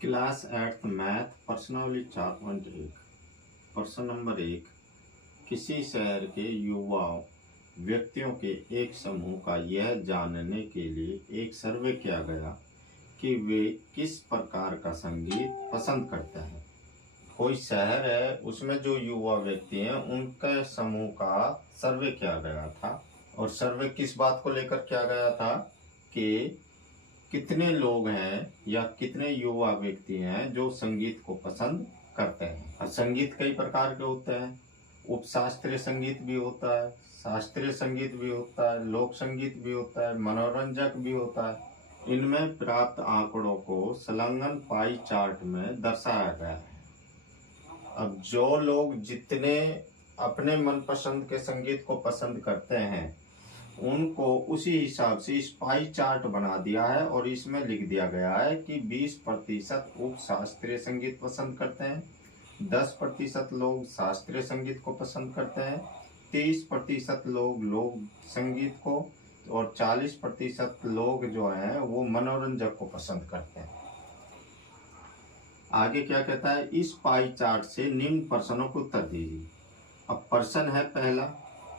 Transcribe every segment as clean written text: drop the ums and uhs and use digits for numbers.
Class 8th math प्रश्नावली 4.1 प्रश्न number 1। किसी शहर के युवा व्यक्तियों के एक समूह का यह जानने के लिए एक सर्वे किया गया कि वे किस प्रकार का संगीत पसंद करते हैं। कोई शहर है, उसमें जो युवा व्यक्ति हैं उनके समूह का सर्वे किया गया था। और सर्वे किस बात को लेकर किया गया था कि कितने लोग हैं या कितने युवा व्यक्ति हैं जो संगीत को पसंद करते हैं। और संगीत कई प्रकार के होते हैं। उपशास्त्रीय संगीत भी होता है, शास्त्रीय संगीत भी होता है, लोक संगीत भी होता है, मनोरंजक भी होता है। इनमें प्राप्त आंकड़ों को संलग्न पाई चार्ट में दर्शाया गया है। अब जो लोग जितने अपने मनपसंद के संगीत को पसंद करते हैं उनको उसी हिसाब से इस पाई चार्ट बना दिया है और इसमें लिख दिया गया है कि 20% उप शास्त्रीय संगीत पसंद करते हैं, 10% लोग शास्त्रीय संगीत को पसंद करते हैं, 30% लोग लोक संगीत को और 40% लोग जो हैं वो मनोरंजक को पसंद करते हैं। आगे क्या कहता है, इस पाई चार्ट से निम्न प्रश्नों को उत्तर दीजिए। अब प्रश्न है पहला,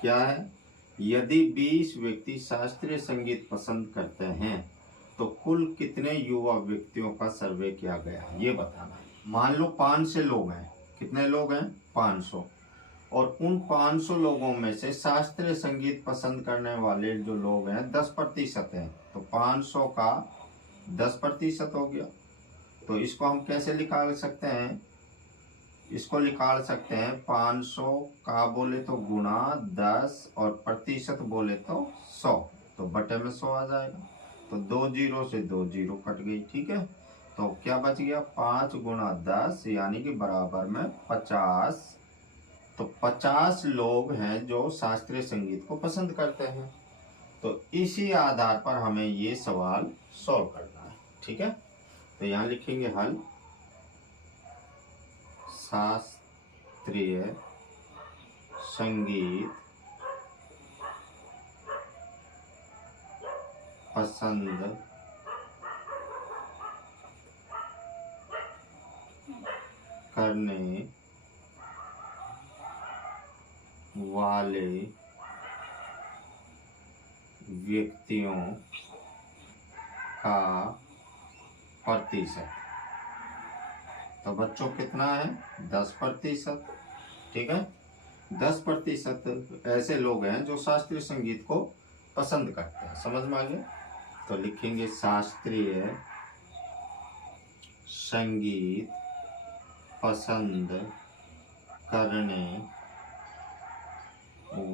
क्या है, यदि 20 व्यक्ति शास्त्रीय संगीत पसंद करते हैं तो कुल कितने युवा व्यक्तियों का सर्वे किया गया, ये बताना है। मान लो 500 लोग हैं। कितने लोग हैं? 500। और उन 500 लोगों में से शास्त्रीय संगीत पसंद करने वाले जो लोग हैं 10% हैं, तो 500 का 10% हो गया। तो इसको हम कैसे निकाल सकते हैं? इसको निकाल सकते हैं 500 का बोले तो गुणा 10 और प्रतिशत बोले तो 100, तो बटे में 100 आ जाएगा। तो 2 जीरो से 2 जीरो कट गई, ठीक है। तो क्या बच गया? 5 गुणा 10 यानी कि बराबर में 50। तो 50 लोग हैं जो शास्त्रीय संगीत को पसंद करते हैं। तो इसी आधार पर हमें ये सवाल सॉल्व करना है, ठीक है। तो यहाँ लिखेंगे हल, शास्त्रीय संगीत पसंद करने वाले व्यक्तियों का प्रतिशत। तो बच्चों कितना है? 10%, ठीक है। 10% ऐसे लोग हैं जो शास्त्रीय संगीत को पसंद करते हैं। समझ में आ गया? तो लिखेंगे शास्त्रीय संगीत पसंद करने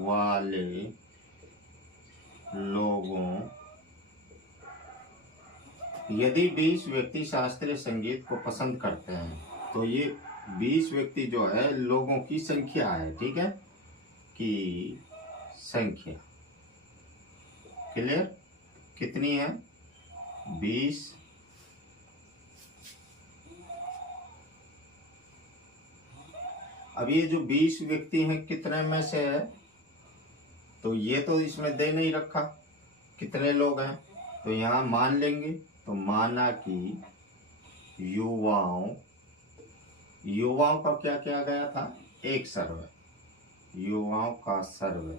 वाले लोगों, यदि 20 व्यक्ति शास्त्रीय संगीत को पसंद करते हैं तो ये 20 व्यक्ति जो है लोगों की संख्या है, ठीक है, की संख्या। क्लियर? कितनी है? 20। अब ये जो 20 व्यक्ति हैं कितने में से है? तो ये तो इसमें दे नहीं रखा कितने लोग हैं, तो यहाँ मान लेंगे। तो माना कि युवाओं का क्या किया गया था? एक सर्वे, युवाओं का सर्वे,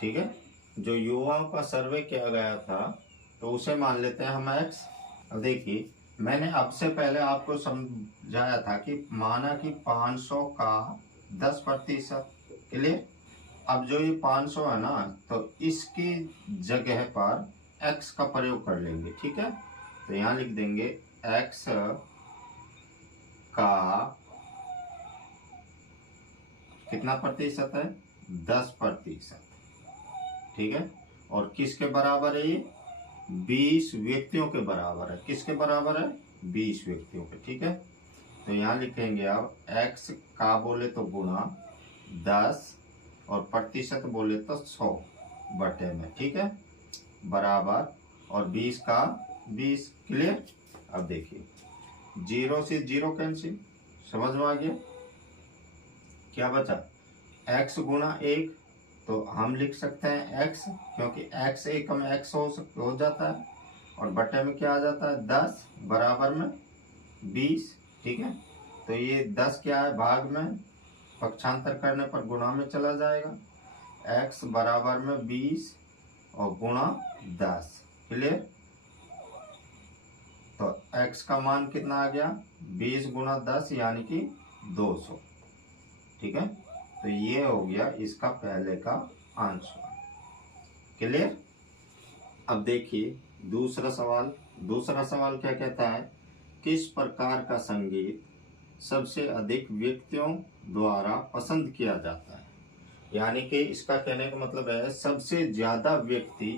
ठीक है। जो युवाओं का सर्वे किया गया था तो उसे मान लेते हैं हम x। अब देखिए, मैंने अब से पहले आपको समझाया था कि माना कि 500 का 10%। क्लियर? अब जो ये 500 है ना, तो इसकी जगह पर x का प्रयोग कर लेंगे, ठीक है। तो यहाँ लिख देंगे x का कितना प्रतिशत है? 10%, ठीक है। और किसके बराबर है ये? 20 व्यक्तियों के बराबर है। किसके बराबर है? 20 व्यक्तियों के, ठीक है। तो यहाँ लिखेंगे अब x का बोले तो गुणा 10 और प्रतिशत बोले तो 100 बटे में, ठीक है, बराबर, और 20 का 20। क्लियर? अब देखिए, 0 से 0 कैंसिल। समझ में आ गया? क्या बचा? x गुणा 1, तो हम लिख सकते हैं x, क्योंकि x 1 में x हो जाता है। और बटे में क्या आ जाता है 10 बराबर में 20। ठीक है, तो ये 10 क्या है भाग में, पक्षांतर करने पर गुणा में चला जाएगा। x बराबर में 20 और गुणा 10। क्लियर। तो x का मान कितना आ गया 20 गुणा 10 यानी कि 200। ठीक है, तो ये हो गया इसका पहले का आंसर। क्लियर। अब देखिए दूसरा सवाल। दूसरा सवाल क्या कहता है, किस प्रकार का संगीत सबसे अधिक व्यक्तियों द्वारा पसंद किया जाता है। यानी कि इसका कहने का मतलब है सबसे ज्यादा व्यक्ति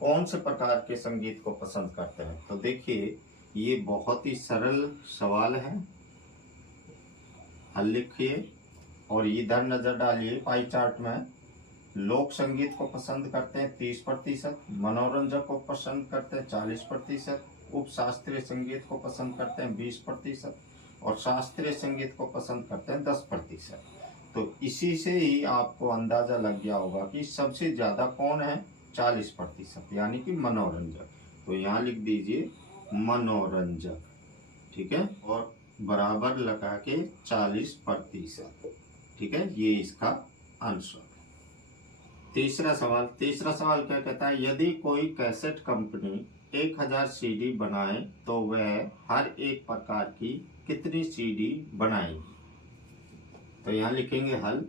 कौन से प्रकार के संगीत को पसंद करते हैं। तो देखिए ये बहुत ही सरल सवाल है, हल लिखिए और इधर नजर डालिए पाई चार्ट में। लोक संगीत को पसंद करते हैं 30%, मनोरंजक को पसंद करते हैं 40%, उप शास्त्रीय संगीत को पसंद करते हैं 20% और शास्त्रीय संगीत को पसंद करते हैं 10%। तो इसी से ही आपको अंदाजा लग गया होगा कि सबसे ज्यादा कौन है 40%, यानी कि मनोरंजक। तो यहाँ लिख दीजिए मनोरंजक। ठीक है, और बराबर लगा के 40%। ठीक है, ये इसका आंसर। तीसरा सवाल। तीसरा सवाल क्या कहता है, यदि कोई कैसेट कंपनी 1000 सीडी बनाए तो वह हर एक प्रकार की कितनी सीडी बनाएगी। तो यहाँ लिखेंगे हल।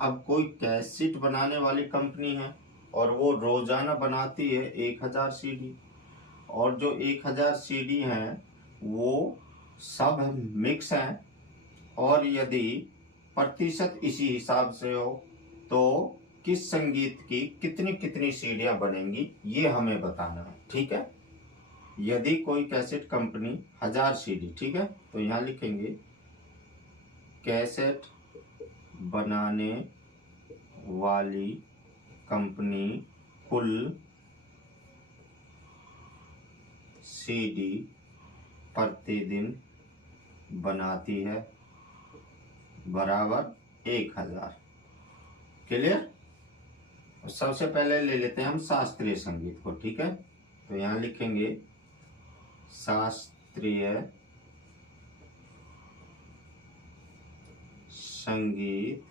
अब कोई कैसेट बनाने वाली कंपनी है और वो रोजाना बनाती है 1000 सीडी, और जो 1000 सीडी हैं वो सब मिक्स हैं, और यदि प्रतिशत इसी हिसाब से हो तो किस संगीत की कितनी कितनी सीडियां बनेंगी ये हमें बताना है। ठीक है, यदि कोई कैसेट कंपनी 1000 सीडी, ठीक है, तो यहाँ लिखेंगे कैसेट बनाने वाली कंपनी कुल सीडी प्रतिदिन बनाती है बराबर 1000। क्लियर। सबसे पहले ले लेते हैं हम शास्त्रीय संगीत को। ठीक है, तो यहाँ लिखेंगे शास्त्रीय संगीत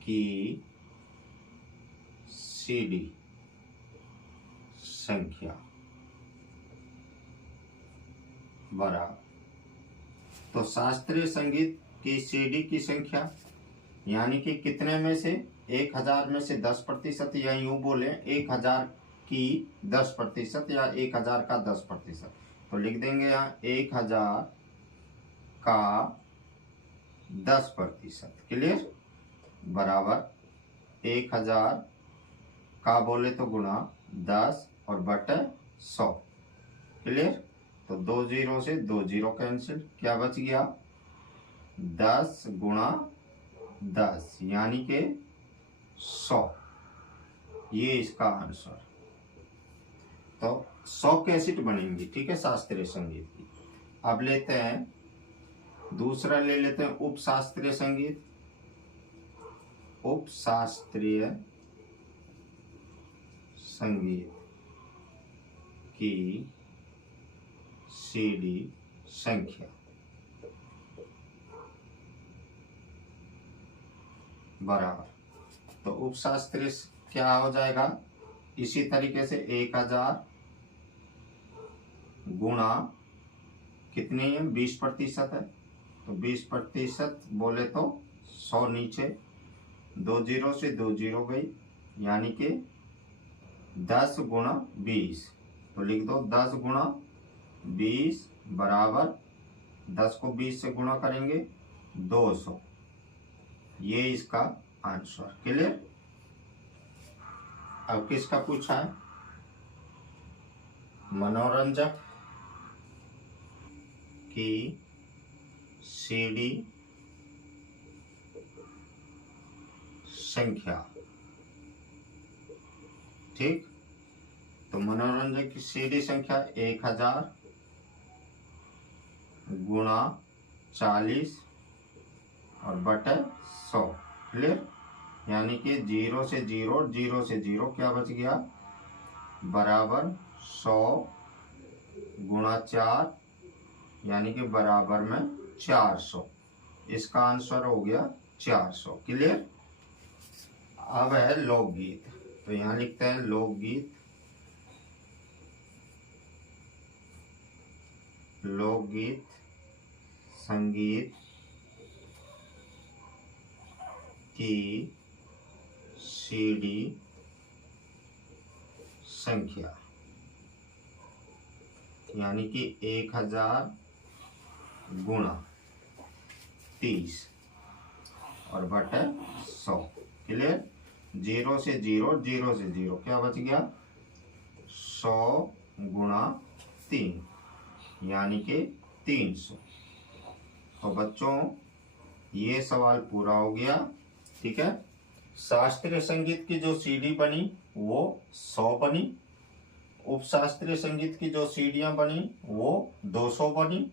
की सीडी संख्या बराबर। तो शास्त्रीय संगीत की सीडी की संख्या यानी कि कितने में से 1000 में से 10%, या यूं बोले 1000 की 10% या 1000 का 10%। तो लिख देंगे यहाँ 1000 का 10%। क्लियर, बराबर 1000 का बोले तो गुणा 10 और बटे 100। क्लियर। तो 2 जीरो से 2 जीरो कैंसिल, क्या बच गया 10 गुणा 10 यानी के 100। ये इसका आंसर। तो 100 कैसेट बनेंगी। ठीक है, शास्त्रीय संगीत की। अब लेते हैं दूसरा, ले लेते हैं उप शास्त्रीय संगीत। उप शास्त्रीय संगीत की सीडी संख्या बराबर। तो उपशास्त्रीय क्या हो जाएगा, इसी तरीके से 1000 गुणा कितनी है 20% है, तो 20% बोले तो 100 नीचे, 2 जीरो से 2 जीरो गई, यानी कि 10 गुणा 20। तो लिख दो 10 गुणा 20 बराबर 10 को 20 से गुणा करेंगे 200। ये इसका आंसर। क्लियर। अब किसका पूछा है, मनोरंजक की सीडी संख्या। ठीक, तो मनोरंजक की सीडी संख्या 1000 गुणा 40 और बटे 100। क्लियर, यानी कि 0 से 0 0 से 0 क्या बच गया बराबर 100 गुणा 4 यानी कि बराबर में 400। इसका आंसर हो गया 400। क्लियर। अब है लोकगीत, तो यहाँ लिखते हैं लोकगीत। लोकगीत संगीत की सीडी संख्या यानी कि 1000 गुणा 30 और बटे 100। क्लियर। 0 से 0, 0 से 0 क्या बच गया 100 गुणा 3 यानी कि 300। तो बच्चों ये सवाल पूरा हो गया। ठीक है। शास्त्रीय संगीत की जो सीडी बनी वो 100 बनी, उपशास्त्रीय संगीत की जो सीडियां बनी वो 200 बनी,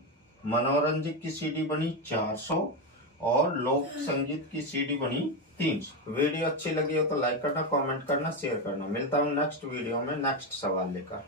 मनोरंजक की सीडी बनी 400 और लोक संगीत की सीडी बनी 300। वीडियो अच्छी लगी हो तो लाइक करना, कमेंट करना, शेयर करना। मिलता हूँ नेक्स्ट वीडियो में नेक्स्ट सवाल लेकर।